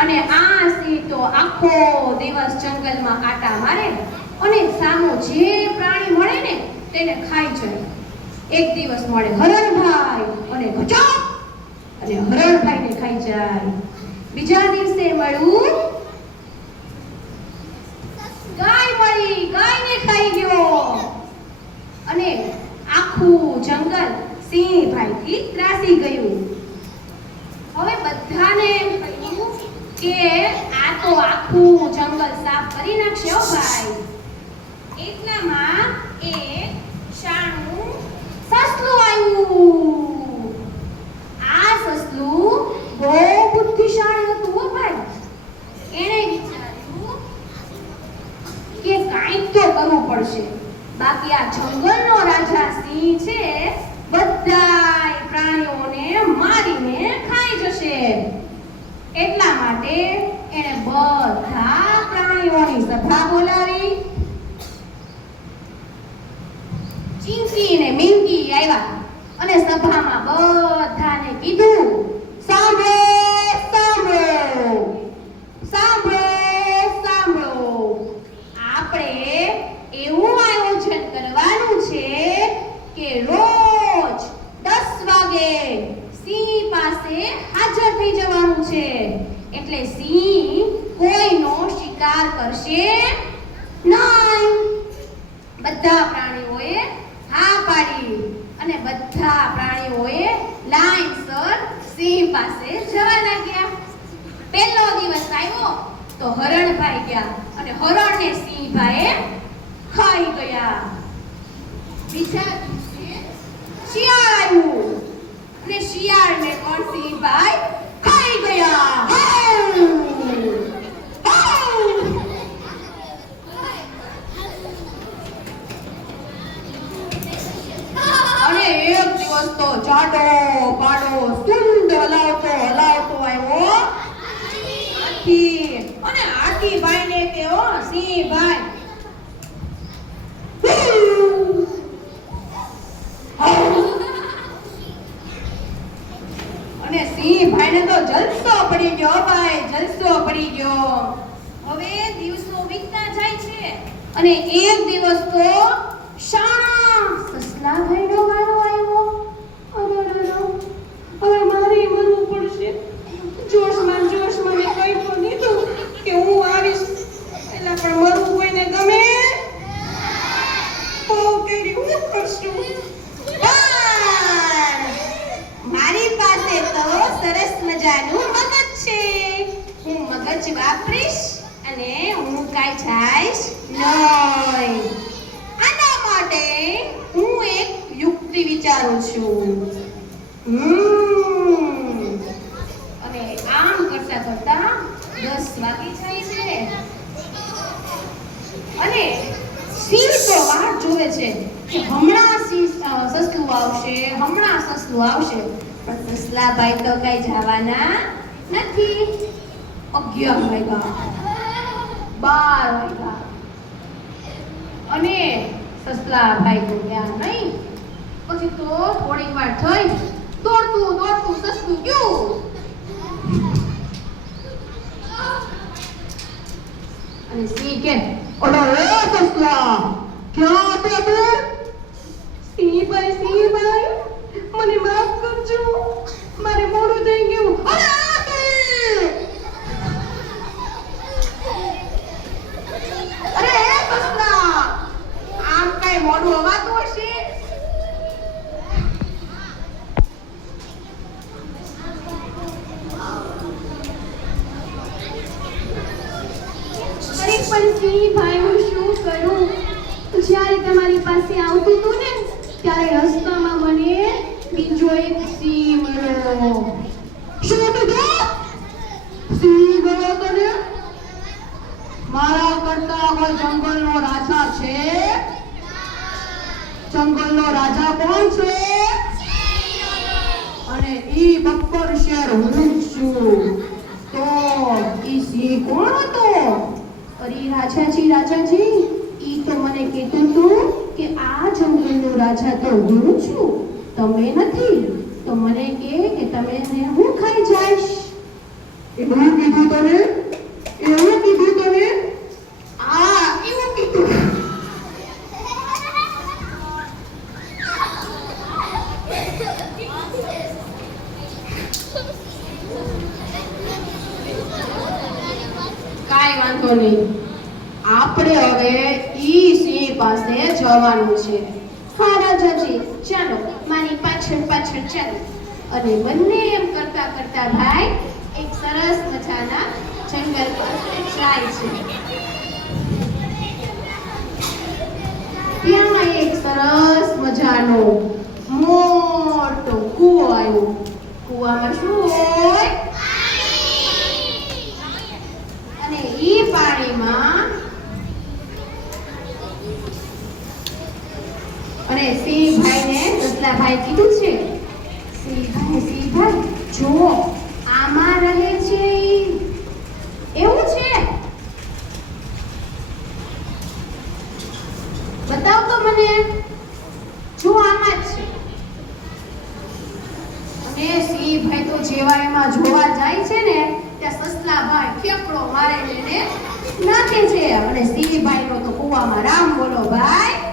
અને આ સિંહ તો આખો દિવસ જંગલમાં આટા મારે અને સામો જે પ્રાણી મળે ને તેને ખાઈ જાય. એક દિવસ મળે હરણભાઈ અને ગજબ અને હરણભાઈને ખાઈ જાય. બીજા દિવસે મળ્યું ગાય મળી, ગાયને ખાઈ ગયો અને આખું જંગલ સિંહભાઈથી ત્રાસી ગયું. હવે બધાને એમ થયું કે આ તો આખું જંગલ સાફ કરી નાખશે હો ભાઈ. એટલામાં એક શાણું સસલું આવ્યું. આ સસલું બહુ બુદ્ધિશાળી હતું હો ભાઈ. એણે વિચાર્યું કે કાંઈક તો કરવું પડશે, બાકી આ જંગલનો રાજા સિંહ છે બધા પ્રાણીઓને મારીને ખાઈ જશે. એટલા માટે એણે બધા પ્રાણીઓની સભા બોલાવી. ચીંકી ને મિંકી આવ્યા અને સભામાં બધાને કીધું, સાંભળો સાંભળો સાંભળો સાંભળો, આપણે એવું આયોજન કરવાનું છે કે રોજ 10 વાગે સિંહ પાસે હાજર થઈ જવાનું છે. એટલે સિંહ કોઈનો શિકાર કરશે નહીં. બધા પ્રાણીઓએ હા પાડી અને બધા પ્રાણીઓએ લાઈનસર સિંહ પાસે જવા લાગ્યા. પહેલો દિવસ આવ્યો તો હરણભાઈ ગયા અને હરણને સિંહભાઈએ ખાઈ ગયા. બીજા દિવસે શિયાળ આવ્યું અને શિયાળને પણ સિંહભાઈ ખાઈ ગયા. અને એક દિવસ તો જાડો પાડો સુંદ હલાવતો હલાવતો આવ્યો હાથી. અને હાથીભાઈને કહ્યો, સિંહભાઈ અને સિંહભાઈને તો જલસો પડી ગયો ભાઈ, જલસો પડી ગયો. હવે દિવસો વીતતા જાય છે અને એક દિવસ તો શાણા સસલાભાઈનો વારો આવ્યો. હવે મારે મરવું પડશે. જોશમાં મેં કહી તો દીધું કે હું આવીશ, એટલે પણ મરવું કોઈને ગમે બહુ કેરી હું કરશું. મારી પાસે તો સરસ મજાનું મગજ છે. હું મગજ વાપરીશ અને હું કાંઈ જઈશ નહીં. આના માટે હું એક યુક્તિ વિચારું છું. અને આમ કરતા કરતા 10 વાગી જાય છે અને સિંહ તો વાટ જોવે છે કે હમણાં સસલું આવશે, હમણાં સસલું આવશે. પણ સસલાભાઈ તો કઈ જવાના નથી. 11 વાગ્યા, 12 વાગ્યા અને સસલાભાઈ તો ગયા નહીં. પછી તો થોડીક વાર થઈ, દોડતું દોડતું સસલું ગયું. અને સિંહ કે, ઓલો એ સસલા ક્યાં હતા તું? સિંહભાઈ મને માફ કરજો, મારે મોડું થઈ ગયું. અરે એ સસલા, આમ કઈ મોડું અવાતું હશે? અરે પણ સિંહભાઈ હું શું કરું? જ્યારે તમારી પાસે આવતું હતું ને ત્યારે રસ્તામાં મને બીજો એક સિંહ મળ્યો. શું કીધું? સિંહ ગયો તને? મારા કરતા કોઈ જંગલનો રાજા છે? જંગલનો રાજા કોણ છે? અને ઈ બબ્બર શેર હું છું. તો ઈ સિંહ કોણ હતો? અરે રાજાજી, ઈ તો મને કીધું તું કે આ જંગલનો રાજા તો હું છું, તમે નથી. તો મને કે તમે હું ખાઈ જઈશ. એ બહુ કીધું કીધું તને? એવું કીધું તને? આ એવું કીધું. કાંઈ વાંધો નહીં. આપણે હવે ઈ સિંહ પાસે જવાનું છે. હા રાજાજી, ચાલો મારી પાછળ પાછળ ચાલો. અને બંને એમ કરતા કરતા ભાઈ એક સરસ મજાના જંગલ પાસે જાય છે. ત્યાં એક સરસ મજાનો મોટો કૂવો આવ્યો. કૂવામાં શું હોય? અને ઈ પાણીમાં અને સિંહભાઈને સસલાભાઈ કીધું છે, સિંહભાઈ જો આમાં રહે છે ઈ. એવું છે? બતાવ તો મને. જો આમાં જ છે. અને સિંહભાઈ તો જેવા એમાં જોવા જાય છે ને ત્યાં સસલાભાઈ ખેકડો મારે એને નાખે છે. અને સિંહભાઈનો તો કૂવામાં રામ બોલો ભાઈ.